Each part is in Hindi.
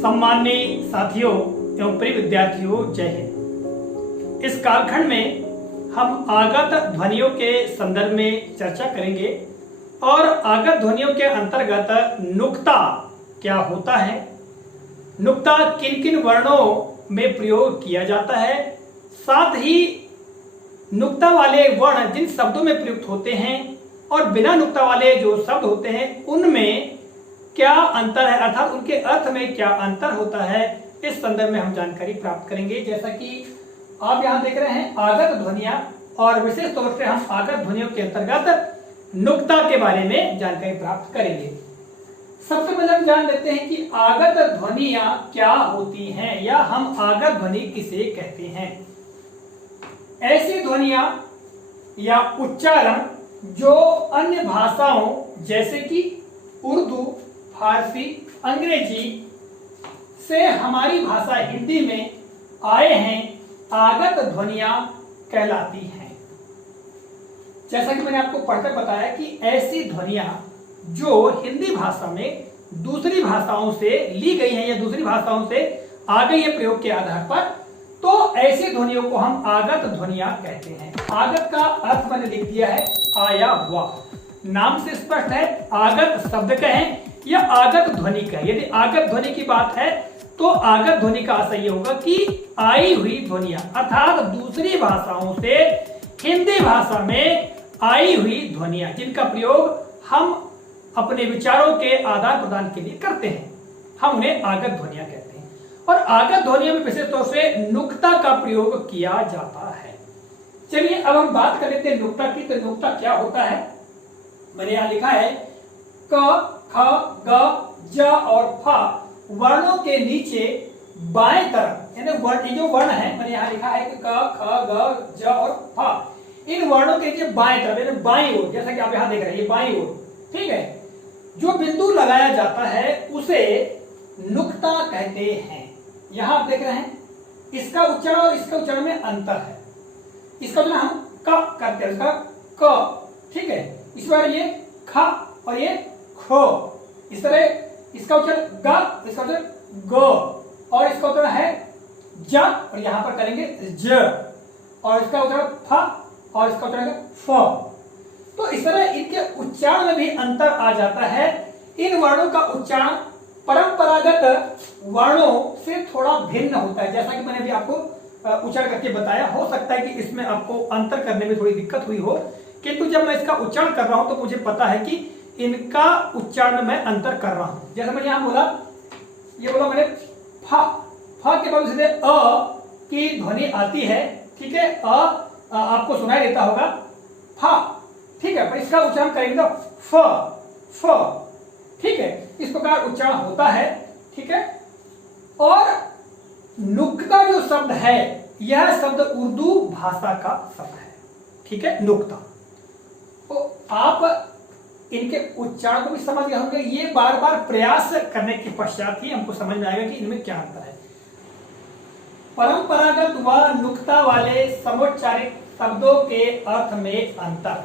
सम्माननीय साथियों एवं प्रिय विद्यार्थियों, जय हिंद। इस कालखंड में हम आगत ध्वनियों के संदर्भ में चर्चा करेंगे और आगत ध्वनियों के अंतर्गत नुक्ता क्या होता है, नुक्ता किन किन वर्णों में प्रयोग किया जाता है, साथ ही नुक्ता वाले वर्ण जिन शब्दों में प्रयुक्त होते हैं और बिना नुक्ता वाले जो शब्द होते हैं उनमें क्या अंतर है, अर्थात उनके अर्थ में क्या अंतर होता है, इस संदर्भ में हम जानकारी प्राप्त करेंगे। जैसा कि आप यहाँ देख रहे हैं आगत ध्वनियां, और विशेष तौर से हम आगत ध्वनियों के अंतर्गत नुक्ता के बारे में जानकारी प्राप्त करेंगे। सबसे पहले हम जान लेते हैं कि आगत ध्वनियां क्या होती हैं या हम आगत ध्वनि किसे कहते हैं। ऐसी ध्वनियां या उच्चारण जो अन्य भाषाओं जैसे कि उर्दू, फारसी, अंग्रेजी से हमारी भाषा हिंदी में आए हैं, आगत ध्वनियां कहलाती हैं। जैसा कि मैंने आपको पढ़कर बताया कि ऐसी ध्वनियां जो हिंदी भाषा में दूसरी भाषाओं से ली गई हैं या दूसरी भाषाओं से आ गई है प्रयोग के आधार पर, तो ऐसी ध्वनियों को हम आगत ध्वनियां कहते हैं। आगत का अर्थ मैंने लिख दिया है, आया हुआ। नाम से स्पष्ट है, आगत शब्द कहें या आगत ध्वनि कहें। यदि आगत ध्वनि की बात है तो आगत ध्वनि का आशय होगा कि आई हुई ध्वनियां, अर्थात दूसरी भाषाओं से हिंदी भाषा में आई हुई ध्वनियां जिनका प्रयोग हम अपने विचारों के आदान प्रदान के लिए करते हैं, हम उन्हें आगत ध्वनियां कहते हैं। और आगत ध्वनियों में विशेष तौर से नुक्ता का प्रयोग किया जाता है। चलिए अब हम बात कर लेते हैं नुक्ता की। तो नुक्ता क्या होता है, मैंने यहां लिखा है क, ख, ग, ज और फ वर्णों के नीचे बाएं तरफ, यानी वर्ण जो वर्ण है, मैंने यहां लिखा है कि क, ख, ग, ज और फ, इन वर्णों के नीचे बाएं तरफ यानी बाईं ओर, जैसा कि आप यहां देख रहे हैं ये बाईं ओर, ठीक है, जो बिंदु लगाया जाता है उसे नुक्ता कहते हैं। यहां आप देख रहे हैं इसका उच्चारण और इसका उच्चारण में अंतर है। इसका उच्चारण हम क करते हैं, इसका क, ठीक है, इस बार ये ख और ये खो, इस तरह इसका उच्चारण ग, इसका उच्चारण ग, और इसका उच्चारण है ज, और यहां पर करेंगे ज, और इसका उच्चारण फ और इसका उच्चारण फ। तो इस तरह इनके उच्चारण में भी अंतर आ जाता है। इन वर्णों का उच्चारण परंपरागत वर्णों से थोड़ा भिन्न होता है, जैसा कि मैंने भी आपको उच्चारण करके बताया। हो सकता है कि इसमें आपको अंतर करने में थोड़ी दिक्कत हुई हो, किंतु जब मैं इसका उच्चारण कर रहा हूं तो मुझे पता है कि इनका उच्चारण में मैं अंतर कर रहा हूं। जैसे मैंने यहां बोला, ये बोला मैंने फ के बाद सीधे अ की ध्वनि आती है, ठीक है, आपको सुनाई देता होगा फ, ठीक है, पर इसका उच्चारण करेंगे तो फ, ठीक है, इस प्रकार उच्चारण होता है, ठीक है। और नुक्ता जो शब्द है, यह शब्द उर्दू भाषा का शब्द है, ठीक है, नुक्ता। तो आप इनके उच्चारण को भी समझ गए होंगे। ये बार बार प्रयास करने के पश्चात ही हमको समझ में आएगा कि इनमें क्या अंतर है। परंपरागत व नुक्ता वाले समुच्चारित शब्दों के अर्थ में अंतर।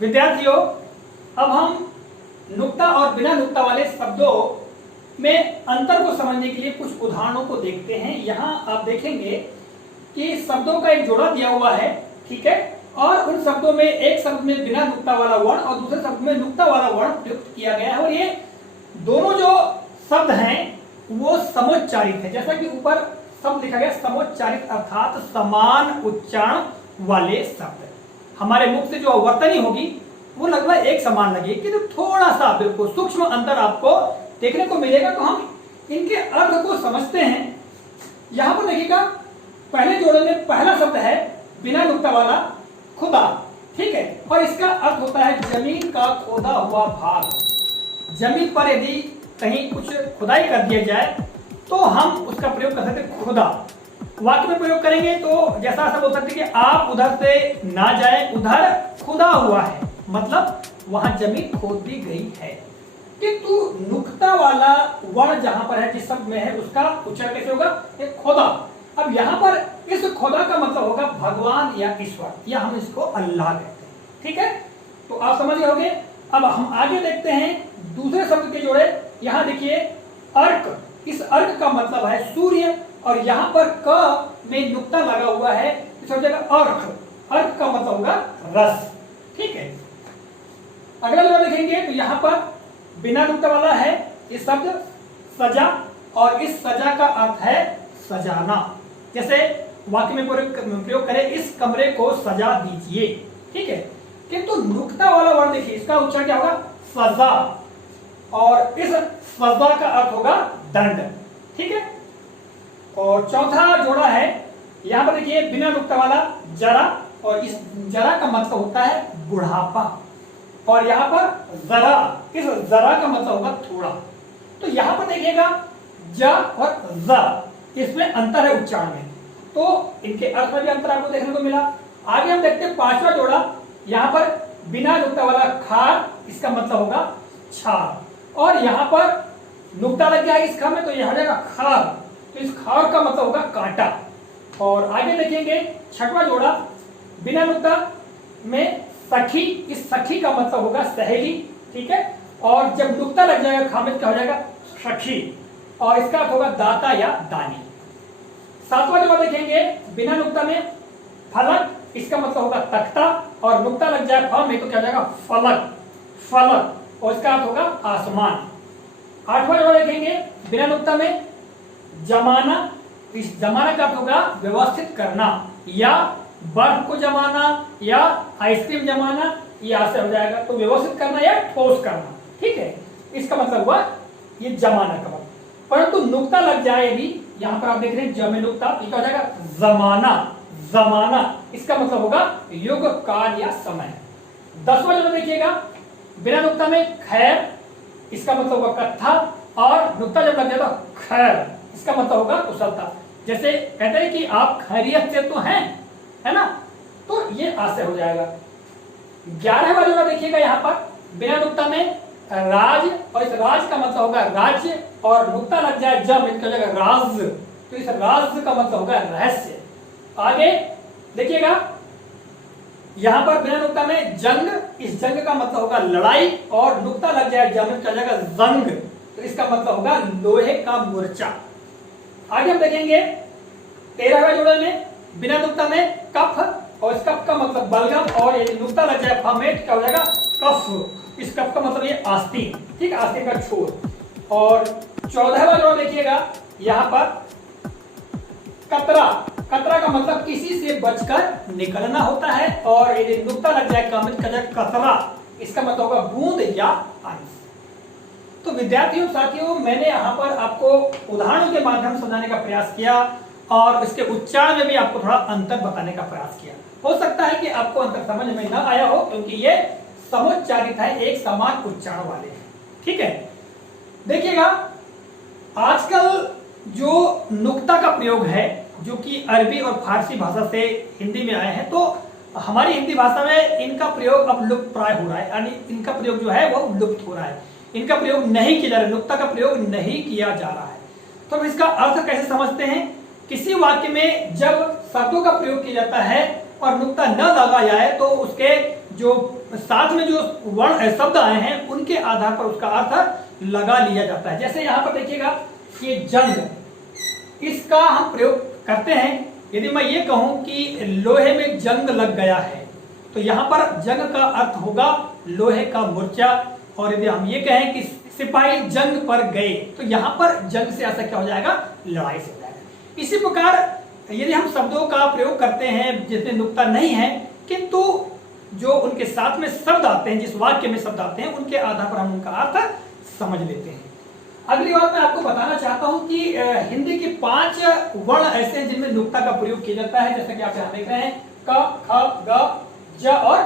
विद्यार्थियों, अब हम नुक्ता और बिना नुक्ता वाले शब्दों में अंतर को समझने के लिए कुछ उदाहरणों को देखते हैं। यहाँ आप देखेंगे कि शब्दों का एक जोड़ा दिया हुआ है, ठीक है, और उन शब्दों में एक शब्द में बिना नुक्ता वाला वर्ण और दूसरे शब्द में नुक्ता वाला वर्ण प्रयुक्त किया गया है, और ये दोनों जो शब्द हैं वो समुच्चारित है। जैसा कि ऊपर शब्द लिखा गया समुच्चारित, अर्थात समान उच्चारण वाले शब्द। हमारे मुख से जो वर्तनी होगी वो लगभग एक समान लगेगी, किंतु थोड़ा सा बिल्कुल सूक्ष्म अंतर आपको देखने को मिलेगा। तो हम इनके अर्थ को समझते हैं। यहां पर देखिएगा, पहले जोड़े में पहला शब्द है बिना नुक्ता वाला खुदा, ठीक है, और इसका अर्थ होता है जमीन का खोदा हुआ भाग। जमीन पर यदि कहीं कुछ खुदाई कर दिया जाए तो हम उसका प्रयोग कर सकते हैं खुदा। वाक्य में प्रयोग करेंगे तो जैसा ऐसा बोल सकते कि आप उधर से ना जाए, उधर खुदा हुआ है, मतलब वहां जमीन खोद दी गई है। किंतु नुक्ता वाला वर्ण जहां पर है, जिस शब्द में है, उसका उच्चारण कैसे होगा, एक खोदा। अब यहां पर इस खुदा का मतलब होगा भगवान या ईश्वर, या हम इसको अल्लाह कहते हैं, ठीक है। तो आप समझ गए होंगे। अब हम आगे देखते हैं दूसरे शब्द के जोड़े। यहां देखिए अर्क, इस अर्क का मतलब है सूर्य, और यहाँ पर क में नुक्ता लगा हुआ है, इस हो जाएगा अर्क। अर्क का मतलब होगा रस। ठीक है, अगला जो देखेंगे तो यहाँ पर बिना नुक्ता वाला है ये शब्द सजा, और इस सजा का अर्थ है सजाना। जैसे वाक्य में प्रयोग करें, इस कमरे को सजा दीजिए। ठीक है, किंतु नुक्ता वाला वर्ड देखिए, इसका उच्चारण क्या होगा? सजा, और इस सजा का अर्थ होगा दंड। ठीक है, और चौथा जोड़ा है यहां पर देखिए बिना नुक्ता वाला जरा, और इस जरा का मतलब होता है बुढ़ापा, और यहाँ पर जरा, इस जरा का मतलब होगा थोड़ा। तो यहां पर देखिएगा ज और ज, इसमें अंतर है उच्चारण में, तो इनके अर्थ में भी अंतर आपको देखने को मिला। आगे हम देखते हैं पांचवा जोड़ा, यहाँ पर बिना नुक्ता वाला खार, इसका मतलब होगा छार, और यहाँ पर नुक्ता लग गया है इस खा में, तो यह हो जाएगा खार, तो इस खार का मतलब होगा कांटा। और आगे देखेंगे छठवां जोड़ा बिना नुक्ता में सखी, इस सखी का मतलब होगा सहेली। ठीक है, और जब नुक्ता लग जाएगा खा में क्या हो जाएगा? सखी, और इसका अर्थ होगा दाता या दानी। सातवां जोड़ा देखेंगे बिना नुक्ता में फलक, इसका मतलब होगा तख्ता, और नुक्ता लग जाए फ में तो क्या हो जाएगा? फलक, फलक, और इसका अर्थ होगा आसमान। आठवां जोड़ा देखेंगे बिना नुक्ता में जमाना, इस जमाना का अर्थ होगा व्यवस्थित करना, या बर्फ को जमाना या आइसक्रीम जमाना, ये ऐसे हो जाएगा, तो व्यवस्थित करना या ठोस करना। ठीक है, इसका मतलब हुआ ये जमाना का मतलब। परंतु नुक्ता लग जाए यदि, यहाँ पर आप देख रहे हैं जमे नुक्ता, ये क्या हो जाएगा? जमाना, जमाना, इसका मतलब होगा युग, काल या समय। 10वां जो देखिएगा बिना नुक्ता में खैर, इसका मतलब होगा कत्था, और नुक्ता जब लग जाए तो खैर, इसका मतलब होगा कुशलता। जैसे कहते हैं कि आप खैरियत से तो हैं, है ना, तो ये आशय हो जाएगा। 11वां जो देखिएगा यहाँ पर बिना नुक्ता में राज, और इस राज का मतलब होगा राज्य, और नुक्ता लग जाए जब, इनका जगह राज, तो इस राज का मतलब होगा रहस्य। आगे देखिएगा यहां पर बिना नुक्ता में जंग, इस जंग का मतलब होगा लड़ाई, और नुक्ता लग जाए जब, इनका जगह जंग, तो इसका मतलब होगा लोहे का मोर्चा। आगे हम देखेंगे 13वें जोड़े में बिना नुक्ता में कफ, और इस कफ का मतलब बलगम, और यदि नुक्ता लग जाए फमेट क्या हो जाएगा? कफ, इस कफ का मतलब ये आस्तीन। ठीक है, आस्तीन का छोर। और 14वां जोड़ा देखिएगा यहाँ पर कतरा, कतरा का मतलब किसी से बचकर निकलना होता है, और यदि नुक्ता लग जाए कतरा, इसका मतलब होगा बूंद या अंश। तो विद्यार्थियों साथियों, मैंने यहाँ पर आपको उदाहरणों के माध्यम से समझाने का प्रयास किया, और इसके उच्चारण में भी आपको थोड़ा अंतर बताने का प्रयास किया। हो सकता है कि आपको अंतर समझ में न आया हो, क्योंकि ये समुच्चारित है, एक समान उच्चारण वाले हैं। ठीक है, देखिएगा आजकल जो नुक्ता का प्रयोग है, जो कि अरबी और फारसी भाषा से हिंदी में आए हैं, तो हमारी हिंदी भाषा में इनका प्रयोग अब लुप्त प्राय हो रहा है, यानी इनका प्रयोग जो है वो लुप्त हो रहा है, इनका प्रयोग नहीं किया जा रहा है, नुक्ता का प्रयोग नहीं किया जा रहा है। तो इसका अर्थ कैसे समझते हैं? किसी वाक्य में जब शब्दों का प्रयोग किया जाता है और नुक्ता न लगा जाए, तो उसके जो साथ में जो वर्ण शब्द आए हैं उनके आधार पर उसका अर्थ लगा लिया जाता है। जैसे यहाँ पर देखिएगा ये जंग, इसका हम प्रयोग करते हैं। यदि मैं ये कहूं कि लोहे में जंग लग गया है, तो यहाँ पर जंग का अर्थ होगा लोहे का मोर्चा, और यदि हम ये कहें कि सिपाही जंग पर गए, तो यहाँ पर जंग से ऐसा क्या हो जाएगा? लड़ाई से हो जाएगा। इसी प्रकार यदि हम शब्दों का प्रयोग करते हैं जिसमें नुक्ता नहीं है, किंतु जो उनके साथ में शब्द आते हैं, जिस वाक्य में शब्द आते हैं, उनके आधार पर हम उनका अर्थ समझ लेते हैं। अगली बात मैं आपको बताना चाहता हूं कि हिंदी के 5 वर्ण ऐसे हैं जिनमें नुक्ता का प्रयोग किया जाता है, जैसे कि आप यहाँ देख रहे हैं क, ख, ग, ज और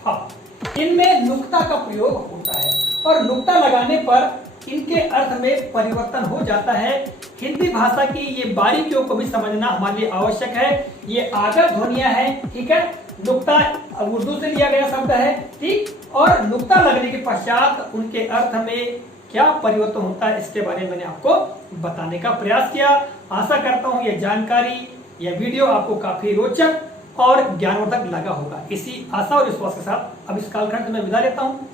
फ। इनमें नुक्ता का प्रयोग होता है, और नुक्ता लगाने पर इनके अर्थ में परिवर्तन हो जाता है। हिंदी भाषा की ये बारीकियों को भी समझना हमारे लिए आवश्यक है। ये आगत ध्वनियां हैं, ठीक है। नुक्ता उर्दू से लिया गया शब्द है, ठीक, और नुक्ता लगने के पश्चात उनके अर्थ में क्या परिवर्तन होता है, इसके बारे में मैंने आपको बताने का प्रयास किया। आशा करता हूँ ये जानकारी, यह वीडियो आपको काफी रोचक और ज्ञानवर्धक लगा होगा। इसी आशा और विश्वास के साथ अब इस कालखंड में विदा लेता हूँ।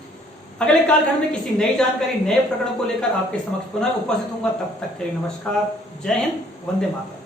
अगले कालखंड में किसी नई जानकारी, नए प्रकरणों को लेकर आपके समक्ष पुनः उपस्थित होऊंगा। तब तक के लिए नमस्कार, जय हिंद, वंदे मातरम।